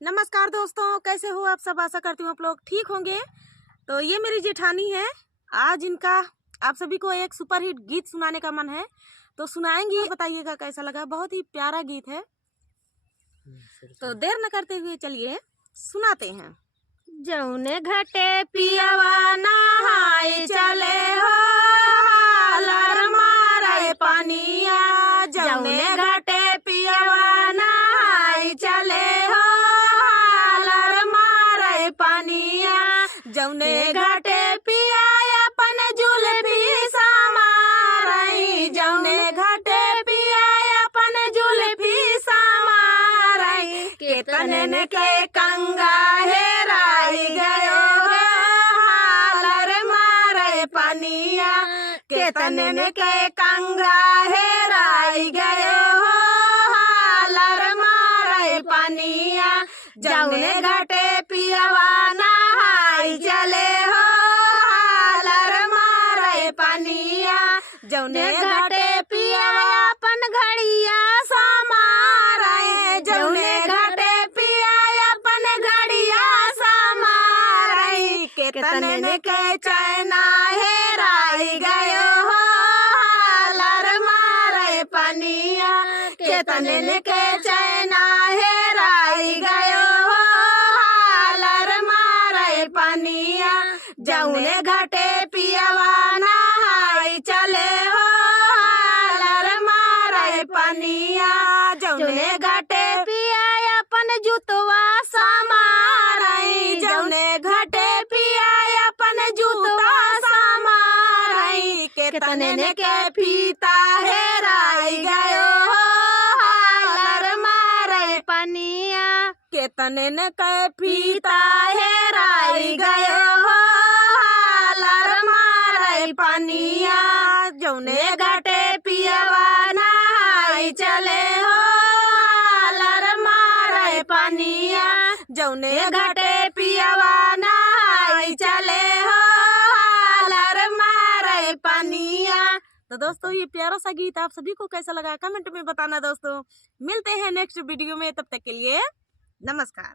नमस्कार दोस्तों, कैसे हो आप सब। आशा करती हूँ आप लोग ठीक होंगे। तो ये मेरी जेठानी है। आज इनका आप सभी को एक सुपरहिट गीत सुनाने का मन है, तो सुनाएंगी। बताइएगा कैसा लगा। बहुत ही प्यारा गीत है, तो देर न करते हुए चलिए सुनाते हैं। जौने घटे पियवा नहाए चले हो, हालर मारे पानिया। जौने घटे पियवा नहाए चले हो, हालर मारे पानिया। जौने घटे पिया अपन जुल्फी समारई। जौने घटे पिया अपन जुल्फी समारई। केतनन के कंगा हेराई गयो रे, हालर मारे पानिया। केतनन के कंगा हेराई गयो हो, हालर मारे पानिया। जौने घटे पियवा नहाई चले हो, हालर मारे पानिया। जौने घटे पियवा अपन घड़िया समारई। जौने घटे पिया अपन घड़िया समारई। केतनन के चैना हेराई गयो हो, हालर मारे पानिया। केतनन के चैना हेराई गयो हो, हालर मारे पानिया। जौने घटे पियवा नहाई चले हो, हालर मारे पानिया। जौने घटे पिया अपन जुतवा समारई। जौने घटे पिया अपन जुतवा समारई। केतनन के फीता हेराई गयो हो, हालर मारे पानिया। केतनन के फीता हेराई गयो हो, हालर मारे पानिया। जौने घटे पियवा नहाई चले हो, हालर मारे पानिया। जौने घटे पियवा नहाई चले हो, हालर मारे पानिया। तो दोस्तों, ये प्यारा सा गीत आप सभी को कैसा लगा कमेंट में बताना दोस्तों। मिलते हैं नेक्स्ट वीडियो में, तब तक के लिए नमस्कार।